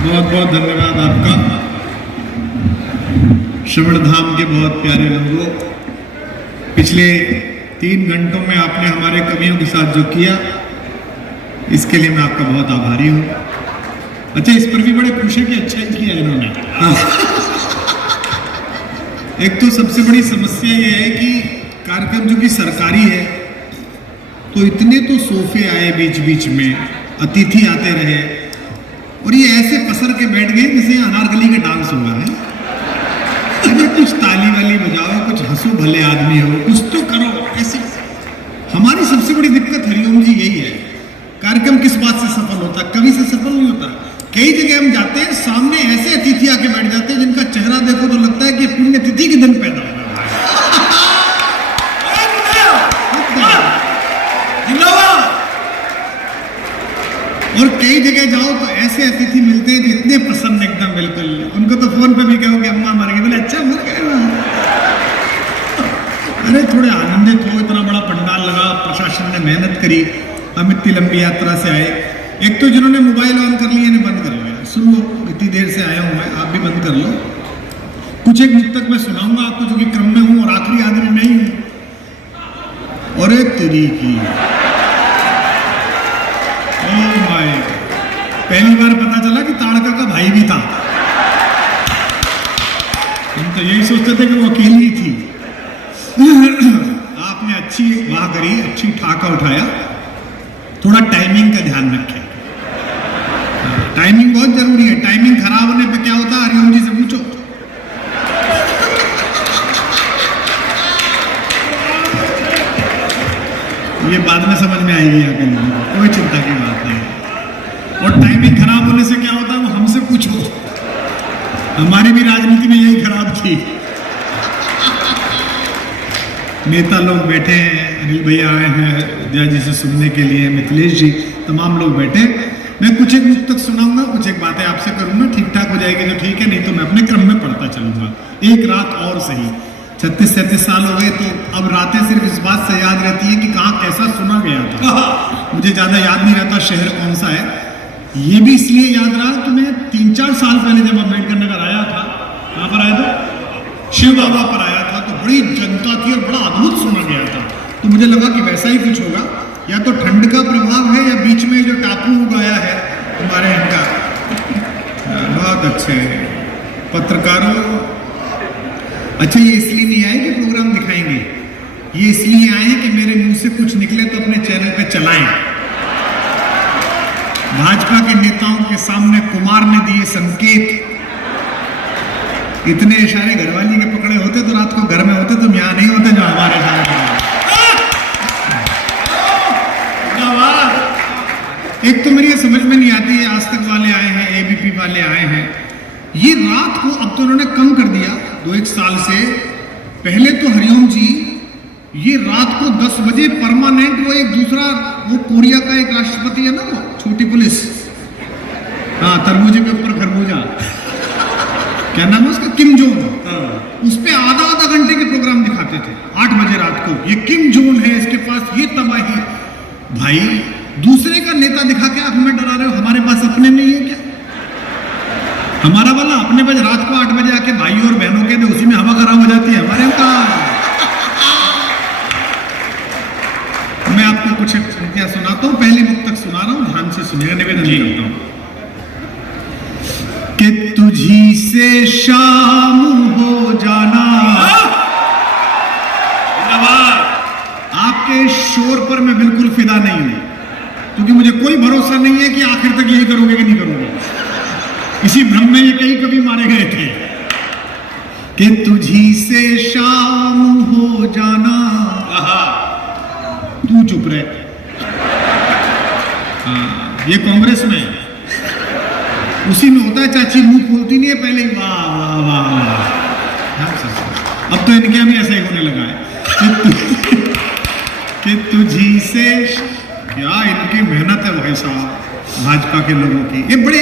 बहुत बहुत धन्यवाद आपका। श्रवण धाम के बहुत प्यारे लोगों, पिछले 3 घंटों में आपने हमारे कवियों के साथ जो किया, इसके लिए मैं आपका बहुत आभारी हूँ। अच्छा, इस पर भी बड़े खुश है कि अच्छा ही किया इन्होंने। एक तो सबसे बड़ी समस्या ये है कि कार्यक्रम जो कि सरकारी है, तो इतने तो सोफे आए बीच बीच में, अतिथि आते रहे, और ये ऐसे पसर के बैठ गए जैसे अनारकली का डांस हुआ है। अरे कुछ ताली वाली बजाओ, कुछ हंसो, भले आदमी हो, कुछ तो करो। ऐसे हमारी सबसे बड़ी दिक्कत हरिओम जी यही है, कार्यक्रम किस बात से सफल होता, कवि से सफल नहीं होता। कई जगह हम जाते हैं, सामने ऐसे अतिथि आके बैठ जाते हैं जिनका चेहरा देखो तो लगता है कि पुण्यतिथि के दिन पैदा हुआ। और कई जगह जाओ तो ऐसे अतिथि मिलते हैं जो इतने प्रसन्न एकदम, बिल्कुल उनको तो फोन पे भी कहो कि अम्मा मर गई, बोले अच्छा मर गए। अरे थोड़े आनंदित हो, इतना बड़ा पंडाल लगा, प्रशासन ने मेहनत करी, हम इतनी लंबी यात्रा से आए। एक तो जिन्होंने मोबाइल ऑन कर लिया, इन्हें बंद कर लिया। सुन लो, इतनी देर से आया हूं मैं, आप भी बंद कर लो। कुछ एक मुक्तक मैं सुनाऊंगा आपको, जो कि क्रम में हूं और आखिरी आदमी मैं ही हूं। और एक तेरी की पहली बार पता चला कि ताड़का का भाई भी था। हम तो यही सोचते थे कि वो अकेली ही थी। आपने अच्छी वाह करी, अच्छी ठाका उठाया। थोड़ा टाइमिंग का ध्यान रखें, टाइमिंग बहुत जरूरी है। टाइमिंग खराब होने पे क्या होता है, हरिओम जी से पूछो। ये बाद में समझ में आएगी यहाँ पे, कोई चिंता की बात नहीं। और टाइमिंग खराब होने से क्या होता है, वो हमसे पूछो। हमारी भी राजनीति में यही खराब थी। नेता लोग बैठे हैं, अनिल भैया आए हैं जया जी से सुनने के लिए, मिथिलेश जी, तमाम लोग बैठे। मैं कुछ एक मुक्तक सुनाऊंगा, कुछ एक बातें आपसे करूंगा, ठीक ठाक हो जाएगी तो ठीक है, नहीं तो मैं अपने क्रम में पढ़ता चलूंगा। एक रात और सही, 36-37 साल हो गए, तो अब रातें सिर्फ इस बात से याद रहती है कि कहाँ कैसा सुना गया था। मुझे ज्यादा याद नहीं रहता शहर कौन सा है। ये भी इसलिए याद रहा कि मैं 3-4 साल पहले जब अम्बेडकर नगर आया था, कहाँ पर आया था, शिव बाबा पर आया था, तो बड़ी जनता थी और बड़ा अद्भुत सुना गया था। तो मुझे लगा कि वैसा ही कुछ होगा, या तो ठंड का प्रभाव है या बीच में जो टापू उगाया है हमारे इनका। बहुत अच्छे पत्रकारों। अच्छा, ये इसलिए नहीं आए कि प्रोग्राम दिखाएंगे, ये इसलिए आए कि मेरे मुंह से कुछ निकले तो अपने चैनल पे चलाएं। भाजपा के नेताओं के सामने कुमार ने दिए संकेत, इतने इशारे घरवाली के पकड़े होते तो रात को घर में होते, तुम यहां नहीं होते जो हमारे इशारे। एक तो मेरी ये समझ में नहीं आती है, आज तक वाले आए हैं, एबीपी वाले आए हैं, ये रात को अब तो उन्होंने कम कर दिया 2-1 साल से। पहले तो हरिओम जी ये रात को 10 बजे परमानेंट, वो एक दूसरा, वो कोरिया का एक राष्ट्रपति है ना, वो छोटी पुलिस, हाँ, तरबूजे के ऊपर खरबूजा, क्या नाम है उसका, किम जोन, उस पे आधा घंटे के प्रोग्राम दिखाते थे 8 बजे रात को। ये किम जोन है, इसके पास ये तबाही। भाई, दूसरे का नेता दिखा के आप हमें डरा रहे हो, हमारे पास अपने नहीं है क्या? हमारा वाला अपने पास रात को 8 बजे आके भाई और बहनों के, उसी में हवा खराब हो जाती है हमारे का। मैं आपको कुछ क्या सुनाता हूं, पहली मुक्तक सुना रहा हूं, ध्यान से सुनिएगा, निवेदन करता हूं कि तुझी से शाम हो जाना। आपके शोर पर मैं बिल्कुल फिदा नहीं हूं, क्योंकि मुझे कोई भरोसा नहीं है कि आखिर तक यही करोगे कि नहीं करोगे। इसी भ्रम में ये कई कभी मारे गए थे कि तुझी से शाम हो जाना। तू चुप रहे। हाँ, ये कांग्रेस में उसी में होता है, चाची मुंह खोलती नहीं है पहले ही, वाह वाह वाह वाह। अब तो इनके हम ऐसा ही होने लगा है कि तुझी से, क्या इनकी मेहनत है भाई साहब, भाजपा के लोगों की। ये बड़े,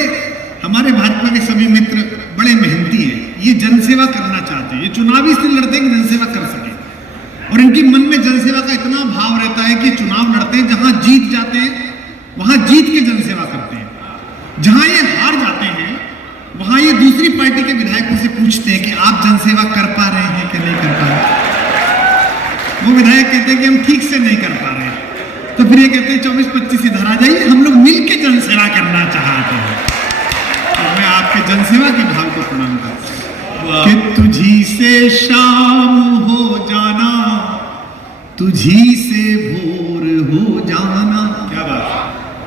हमारे भाजपा के सभी मित्र बड़े मेहनती हैं, ये जनसेवा करना चाहते हैं, ये चुनाव इसलिए लड़ते हैं कि जनसेवा कर सके। और इनके मन में जनसेवा का इतना भाव रहता है कि चुनाव लड़ते हैं, जहां जीत जाते हैं वहां जीत के जनसेवा करते हैं, जहां ये हार जाते हैं पूछते हैं कि आप जनसेवा कर पा रहे हैं कि नहीं कर पा रहे। वो विधायक कहते हैं कि हम ठीक से नहीं कर पा रहे हैं। तो फिर ये कहते हैं 24-25 इधर आ जाइए, हम लोग मिलके जनसेवा करना चाहते हैं। तो मैं आपके जनसेवा के भाव को प्रणाम करता हूं कि तुझी से शाम हो जाना, तुझी से भोर हो जाना। क्या बात,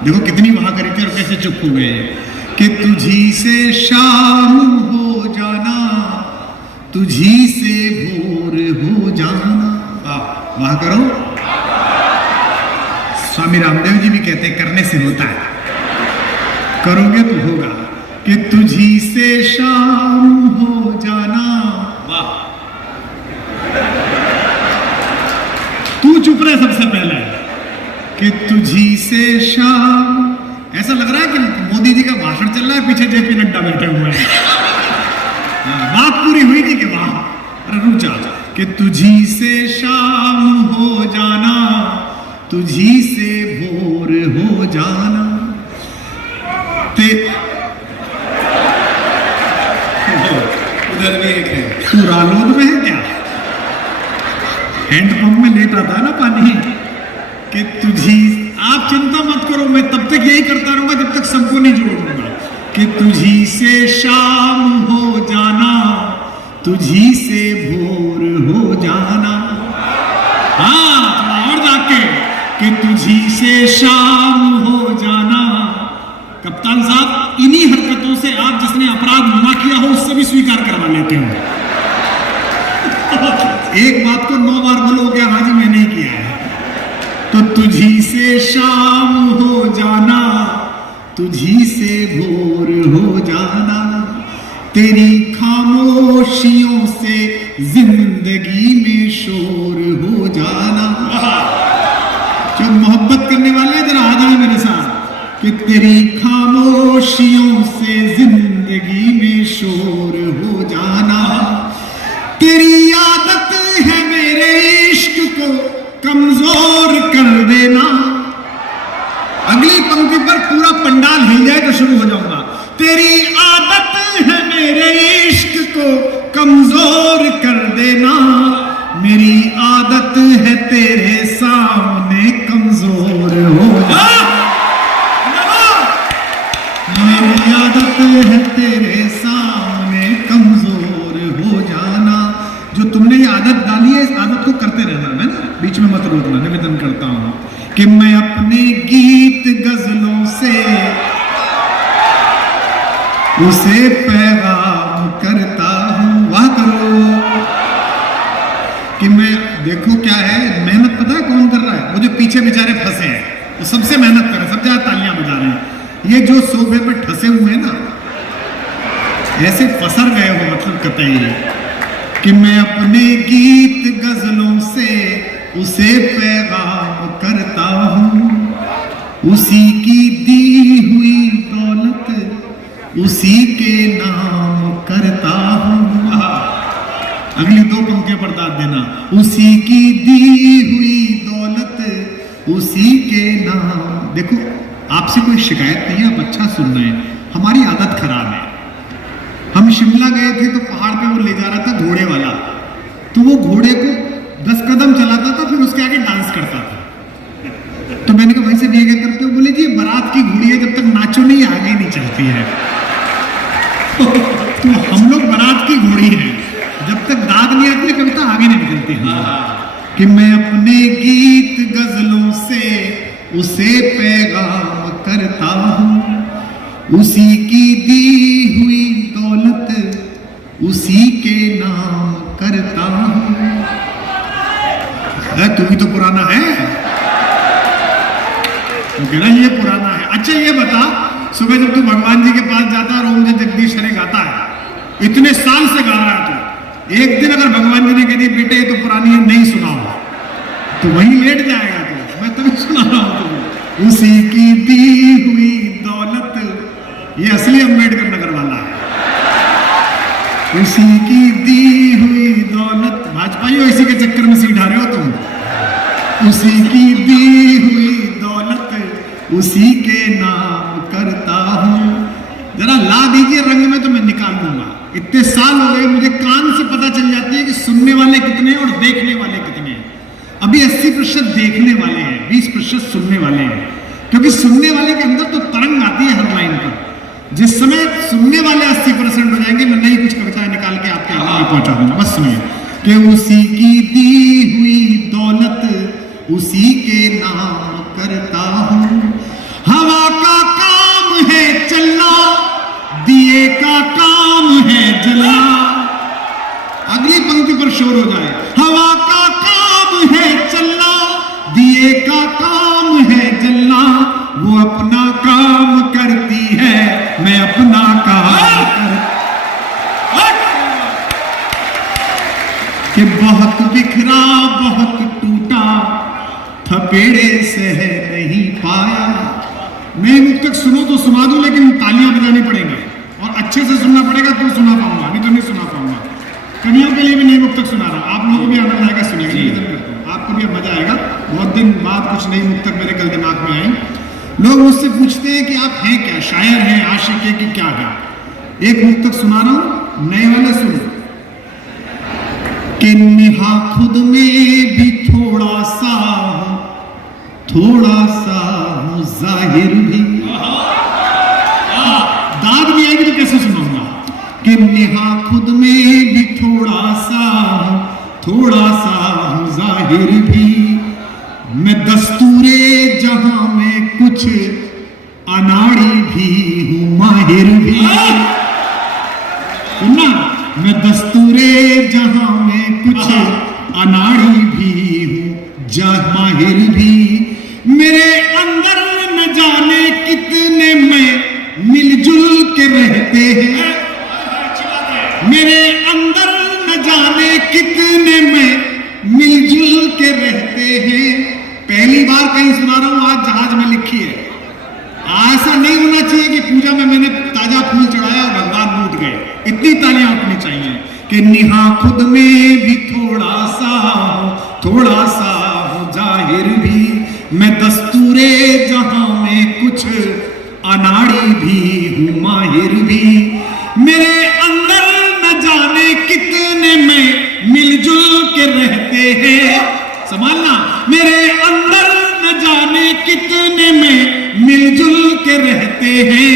देखो कितनी वहां करी थी और कैसे चुप हो गए कि तुझी से शाम हो जाना, तुझी से भोर हो जाना। वाह करो। स्वामी रामदेव जी भी कहते हैं करने से होता है, करोगे तो होगा। कि तुझी से शाम हो जाना। वाह, तू चुप रहे सबसे पहले कि तुझी से शाम। ऐसा लग रहा है कि मोदी जी का भाषण चल रहा है, पीछे जेपी नड्डा बैठे हुए हैं। बात पूरी हुई नहीं कि वाह, अरे रुक जा। कि तुझी से शाम हो जाना, तुझी से भोर हो जाना। उधर भी एक है, तू रालोद में है क्या? हैंडपंप में लेट आता है ना पानी। कि तुझी, आप चिंता मत करो, मैं तब तक यही करता रहूंगा जब तक सबको नहीं जोड़ूंगा। कि तुझी से शाम हो जाना, तुझी से भोर हो जाना। हाँ, और जाके कि तुझी से शाम हो जाना। कप्तान साहब, इन्हीं हरकतों से आप जिसने अपराध ना किया हो उससे भी स्वीकार करवा लेते हो। एक बात को 9 बार बोलोगे हाँ जी मैंने किया है। तो तुझी से शाम हो जाना, तुझी से भोर हो जाना। तेरी खामोशियों से जिंदगी में शोर हो जाना। जो मोहब्बत करने वाले हैं जरा आ जाए मेरे साथ। कि तेरी खामोशियों से जिंदगी में शोर हो जाना। तेरी आदत है मेरे इश्क को कमजोर कर देना। अगली पंक्ति पर पूरा पंडाल हिल जाए तो शुरू हो जाऊंगा। तेरी आदत है मेरे इश्क को कमजोर कर देना। मेरी आदत है तेरे सामने कमजोर हो जाना। मेरी आदत है तेरे सामने कमजोर हो जाना। जो तुमने ये आदत डाली है, इस आदत को करते रहना है ना, बीच में मत रोकना। निवेदन करता हूं कि मैं अपने गीत गजलों से उसे पैगाम करता हूं। वाह करो। कि मैं, देखो क्या है, मेहनत पता है कौन कर रहा है? वो जो पीछे बेचारे फंसे हैं, वो सबसे मेहनत कर रहे हैं, सब ज्यादा तालियां बजा रहे हैं। ये जो सोफे पे ठसे हुए हैं ना, ऐसे फंसर गए हो मतलब कतई। कि मैं अपने गीत गजलों से उसे पैगाम करता हूं। उसी की दी हुई दौलत उसी के नाम करता हूं। अगली 2 पंक्तियों पर दाद देना। उसी की दी हुई दौलत उसी के नाम। देखो, आपसे कोई शिकायत नहीं है, आप अच्छा सुन रहे हैं। हमारी आदत खराब है। हम शिमला गए थे तो पहाड़ पे वो ले जा रहा था घोड़े वाला, तो वो घोड़े को 10 कदम चलाता था, फिर उसके आगे डांस करता था। तो मैंने कहा भाई साहब ये क्या करते हो? बोले जी बारात की घोड़ी है, जब तक नाचो नहीं आगे नहीं चलती है। तो हम लोग बारात की घोड़ी हैं, जब तक दाद नहीं आती कविता आगे नहीं निकलती है। कि मैं अपने गीत गजलों से उसे पैगाम करता हूं। उसी की दी हुई दौलत उसी के नाम करता हूं। तू भी तो पुराना है, तो कह रहा ये पुराना है। अच्छा ये बता, सुबह जब तू भगवान जी के पास जाता है, ओम जय जगदीश हरे गाता है, इतने साल से गा रहा है तू, एक दिन अगर भगवान जी ने कह दी बेटे ये तो पुरानी है नहीं सुनाओ, तो वहीं लेट जाएगा तू। मैं तभी सुना रहा हूं तुम्हें। उसी की दी हुई दौलत, ये असली अम्बेडकर नगर वाला है। उसी की दी हुई दौलत, भाजपाइयों इसी के चक्कर में सीट हारे हो तुम। उसी की दी हुई दौलत उसी के नाम करता हूं। जरा ला दीजिए रंग में तो मैं निकाल लूंगा। इतने साल हो गए, मुझे कान से पता चल जाती है कि सुनने वाले कितने हैं और देखने वाले कितने हैं। अभी 80% देखने वाले हैं, 20% सुनने वाले हैं, क्योंकि सुनने वाले के अंदर तो तरंग आती है हर लाइन पर। जिस समय सुनने वाले 80% हो जाएंगे, मैं नई कुछ कविताएं निकाल के आपके आगे पहुंचा दूंगा। बस सुनिए कि उसी की दी हुई दौलत उसी के नाम करता हूं, हवा का काम है चलना, दिए का काम है जलना। अगली पंक्ति पर शोर हो जाए, हवा का काम है चलना, दिए का काम है जलना, वो अपना काम करती है, मैं अपना काम कर। कि बहुत बिखरा बहुत टूटा, थपेड़े सह नहीं पाया। मैं मुक्तक सुनो तो सुना दूं, लेकिन तालियां बजानी पड़ेंगी और अच्छे से सुनना पड़ेगा तो सुना पाऊंगा, नहीं तो नहीं सुना पाऊंगा। कवियों के लिए भी नई मुक्तक सुना रहा हूं, आप लोगों को भी आनंद आएगा सुनिएगा, आपको भी मजा आएगा। बहुत दिन बाद कुछ नई मुक्तक मेरे कल दिमाग में आई। लोग मुझसे पूछते हैं कि आप हैं क्या, शायर हैं, आशिक है कि क्या है। एक मुक्तक सुना रहा हूं, नए वाले सुनो। कि निहा खुद में भी थोड़ा सा जाहिर भी, दाद भी आएगी तो कैसे सुनाऊंगा। कि निहा खुद में भी थोड़ा सा जाहिर भी, मैं दस्तूरे जहां में कुछ अनाड़ी भी हूं माहिर भी। सुनना, मैं दस्तूरे जहां में कुछ अनाड़ी भी हूं माहिर भी। मेरे अंदर न जाने कितने में मिलजुल के रहते हैं, मेरे अंदर न जाने कितने में मिलजुल के रहते हैं। पहली बार कहीं सुना रहा हूं, आज जहाज में लिखी है। ऐसा नहीं होना चाहिए कि पूजा में मैंने ताजा फूल चढ़ाया और भगवान लूट गए। इतनी तालियां उठनी चाहिए कि निहा खुद में भी थोड़ा सा जाहिर भी, मैं दस्तूरे जहां में कुछ अनाड़ी भी हूं माहिर भी। मेरे अंदर न जाने कितने में मिलजुल के रहते हैं, संभालना, मेरे अंदर न जाने कितने में मिलजुल के रहते हैं।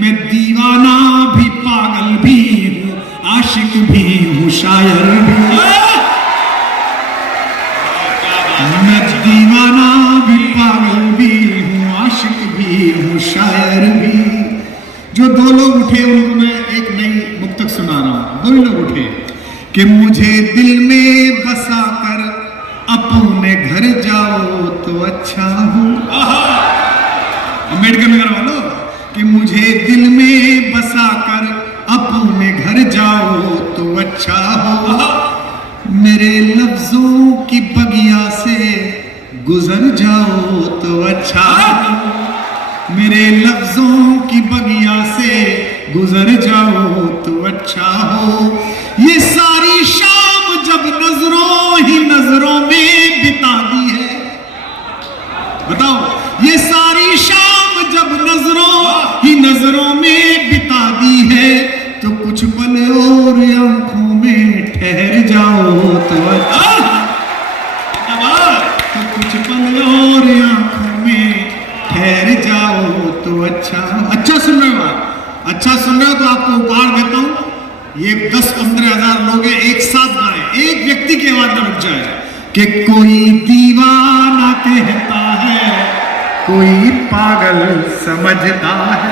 मैं दीवाना भी पागल भी हूं, आशिक भी हूं शायर भी। मैं दीवाना भी पागल भी हूं, आशिक भी हूं शायर भी। जो दो लोग उठे उनको मैं एक नई मुक्तक सुना रहा हूं। दो लोग उठे कि मुझे दिल में बसा कर अपने घर जाओ तो अच्छा हो। अम्बेडकर नगर वालों, कि मुझे दिल में बसा कर अपने घर जाओ तो अच्छा हो। मेरे लफ्जों की बगिया से गुजर जाओ तो अच्छा हो। मेरे लफ्जों की बगिया से गुजर जाओ तो अच्छा हो। ये सारी शाम जब नजरों में बिता दी है, बताओ, ये सारी शाम जब नजरों में बिता दी है, तो कुछ पल और आंखों में ठहर जाओ तो अच्छा। तो कुछ पल और आंखों में ठहर जाओ तो अच्छा। अच्छा सुन रहे हो आप? अच्छा सुन रहे हो तो आपको उपहार देता हूं। ये 10-15 हजार लोग एक साथ गाएं, एक व्यक्ति की आवाज में रुक जाए कि कोई दीवाना कहता है, कोई पागल समझता है।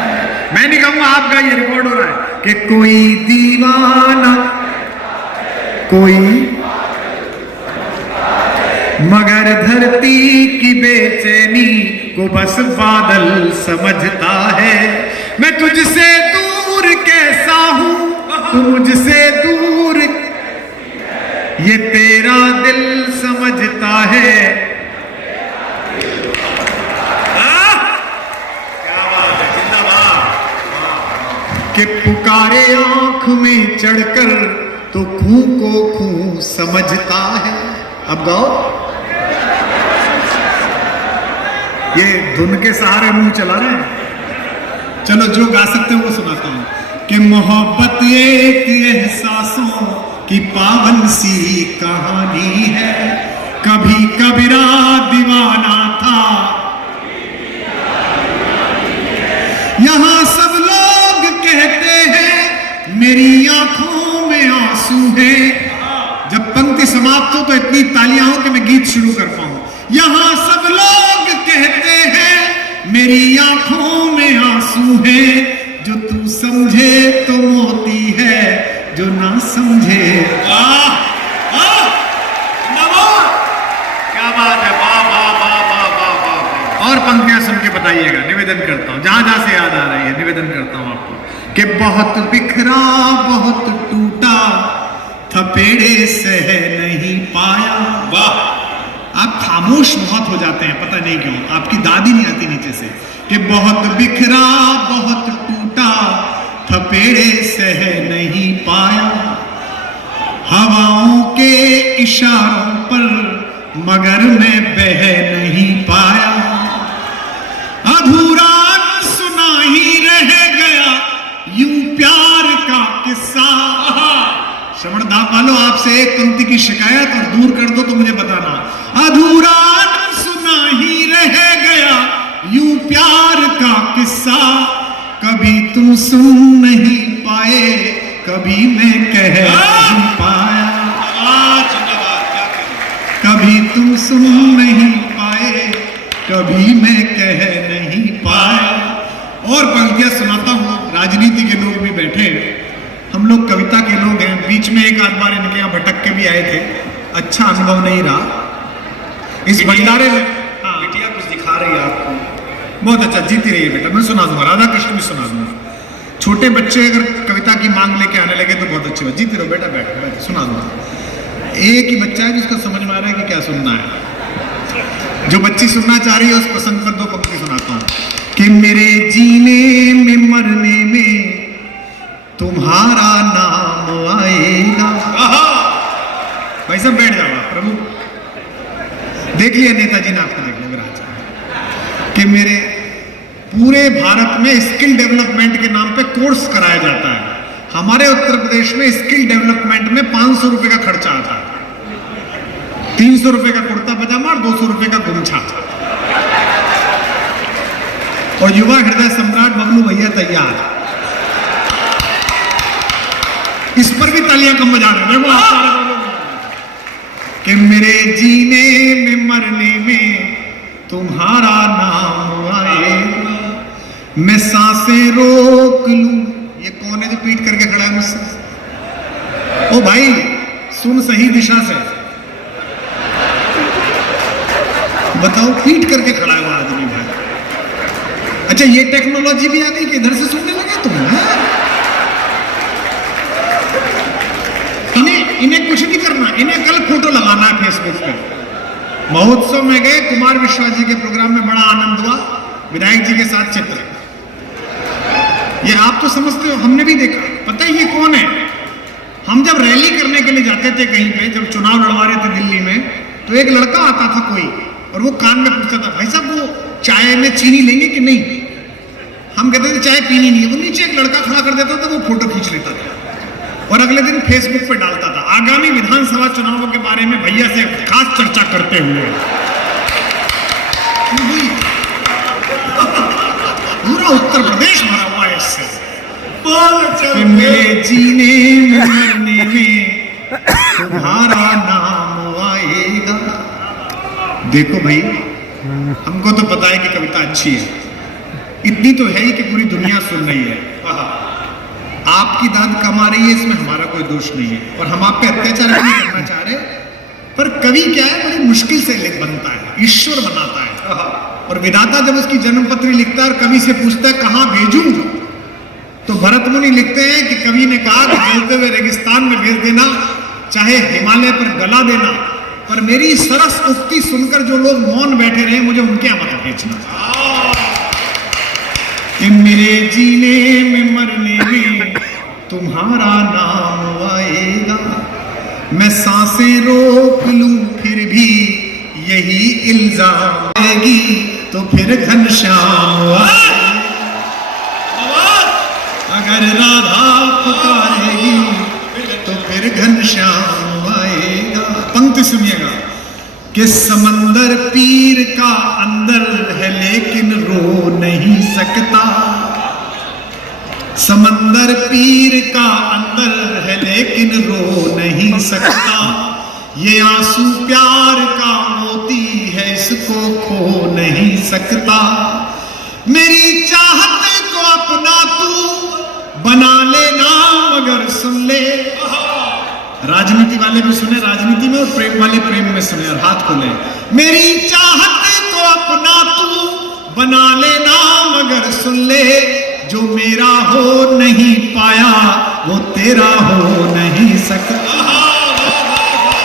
मैं नहीं कहूंगा, आप गाइए, रिकॉर्ड हो रहा है कि कोई दीवाना, कोई मगर धरती की बेचैनी को बस बादल समझता है। मैं तुझसे दूर कैसा हूं, तू मुझसे दूर, ये तेरा दिल समझता है। क्या बात है, जिंदाबाद। कि पुकारे आंख में चढ़कर तो खूं को खूं समझता है। अब गाओ, ये धुन के सहारे मुंह चला रहे हैं। चलो जो गा सकते हो वो सुनाता हूं कि मोहब्बत एक एहसासों की पावन सी कहानी है, कभी कबीरा दीवाना था, यहां सब लोग कहते हैं मेरी आंखों में आंसू है। जब पंक्ति समाप्त हो तो इतनी तालियां हो कि मैं गीत शुरू कर पाऊं। यहां सब लोग कहते हैं मेरी आंखों में आंसू है, जो तू समझे तो मोती है, जो ना समझे। वाह वाह क्या बात है, वाह वाह वाह वाह वाह वाह। और पंक्तियां सुन के बताइएगा, निवेदन करता हूं, जहां जहां से याद आ रही है निवेदन करता हूं आपको कि बहुत बिखरा बहुत टूटा, थपेड़े सह नहीं पाया। वाह, आप खामोश बहुत हो जाते हैं, पता नहीं क्यों, आपकी दादी नहीं आती नीचे से कि बहुत बिखरा बहुत टूटा, थपेड़े सह नहीं पाया, हवाओं के इशारों पर मगर मैं बह नहीं पाया, अधूरा सुना ही रह गया यूं प्यार का किस्सा। श्रवणदास वालों, आपसे एक पंक्ति की शिकायत और दूर कर दो तो मुझे बताना, अधूरा सुना ही रह गया यूं प्यार का किस्सा, कभी तुम सुन नहीं पाए, कभी मैं कह नहीं पाया, कभी तुम सुन नहीं पाए, कभी मैं कह नहीं पाया। और पंक्तियां सुनाता हूं, राजनीति के लोग भी बैठे, हम लोग कविता के लोग हैं, बीच में एक आध बार इनके यहाँ भटक के भी आए थे, अच्छा अनुभव नहीं रहा इस भंडारे में। बिटिया कुछ दिखा रही है आपको, बहुत अच्छा, जीती रही है बेटा, मैं सुना दूंगा, राधा कृष्ण भी सुना दूंगा। छोटे बच्चे अगर कविता की मांग लेके आने लगे तो बहुत अच्छी बात, जीती रहो बेटा, बैठ सुना दूंगा। एक ही बच्चा है जिसको समझ में आ रहा है कि क्या सुनना है, जो बच्ची सुनना चाह रही है उस पसंद पर दो पंक्ति सुनाता हूं कि मेरे जीने में मरने में तुम्हारा नाम आएगा। भाई सब बैठ जाओ, प्रभु देख लिया, नेताजी ने आपको देख लिया विराज, कि मेरे पूरे भारत में स्किल डेवलपमेंट के नाम पे कोर्स कराया जाता है। हमारे उत्तर प्रदेश में स्किल डेवलपमेंट में 500 रुपए का खर्चा आता है, 300 रुपए का कुर्ता पजामा और 200 रुपए का गमछा, और युवा हृदय सम्राट बबलू भैया तैयार। इस पर भी तालियां कम बजा रहे हैं कि मेरे जीने में मरने में तुम्हारा नाम आएगा, मैं सांसें रोक लूं। ये कौन है जो पीट करके खड़ा है मुझसे? ओ भाई सुन सही दिशा से, बताओ, पीट करके खड़ा है वो आदमी भाई। अच्छा ये टेक्नोलॉजी भी आ गई कि इधर से सुनने लगे तुम? इन्हें कुछ नहीं करना, इन्हें कल फोटो लगाना है फेसबुक पे। महोत्सव में गए, कुमार विश्वास जी के प्रोग्राम में बड़ा आनंद हुआ, विनायक जी के साथ चित्र, ये आप तो समझते हो, हमने भी देखा। पता है ये कौन है? हम जब रैली करने के लिए जाते थे कहीं पे, जब चुनाव लड़वा रहे थे दिल्ली में, तो एक लड़का आता था कोई, और वो कान में पूछता था, भाई साहब वो चाय में चीनी लेंगे कि नहीं? हम कहते थे चाय पीनी नहीं है। वो नीचे एक लड़का खड़ा कर देता था, वो फोटो खींच लेता था और अगले दिन फेसबुक पे डालता था, आगामी विधानसभा चुनावों के बारे में भैया से खास चर्चा करते हुए। पूरा उत्तर प्रदेश भरा हुआ है इससे। मेरे जीने में मरने में तुम्हारा नाम आएगा। देखो भाई, हमको तो पता है कि कविता अच्छी है, इतनी तो है ही कि पूरी दुनिया सुन रही है। आपकी दाद कमा रही है, इसमें हमारा कोई दोष नहीं है, और हम आप पे अत्याचार नहीं करना चाह रहे। पर कवि क्या है, बड़ी मुश्किल से बनता है, ईश्वर बनाता है। और विधाता जब उसकी जन्मपत्री लिखता है और कवि से पूछता है कहां भेजूं, तो भरत मुनि लिखते हैं कि कवि ने कहा कि जलते हुए रेगिस्तान में भेज देना, चाहे हिमालय पर गला देना, पर मेरी सरस उक्ति सुनकर जो लोग मौन बैठे रहे, मुझे उनके यहाँ मत भेजना। मेरे जीने में मरने में तुम्हारा नाम आएगा, मैं सांसें रोक लूं फिर भी यही इल्जाम आएगी, तो फिर घनश्याम अगर राधा पुकारेगी तो फिर घनश्याम आएगा। पंक्ति सुनिएगा कि समंदर पीर का अंदर है लेकिन रो नहीं सकता, समंदर पीर का अंदर है लेकिन रो नहीं सकता, ये आंसू प्यार का मोती है इसको खो नहीं सकता, मेरी चाहत को अपना तू बना लेना मगर सुन ले। राजनीति वाले भी सुने राजनीति में और प्रेम वाले प्रेम में सुने और हाथ खोले। मेरी चाहत को अपना तू बना लेना मगर सुन ले, जो मेरा हो नहीं पाया वो तेरा हो नहीं सकता।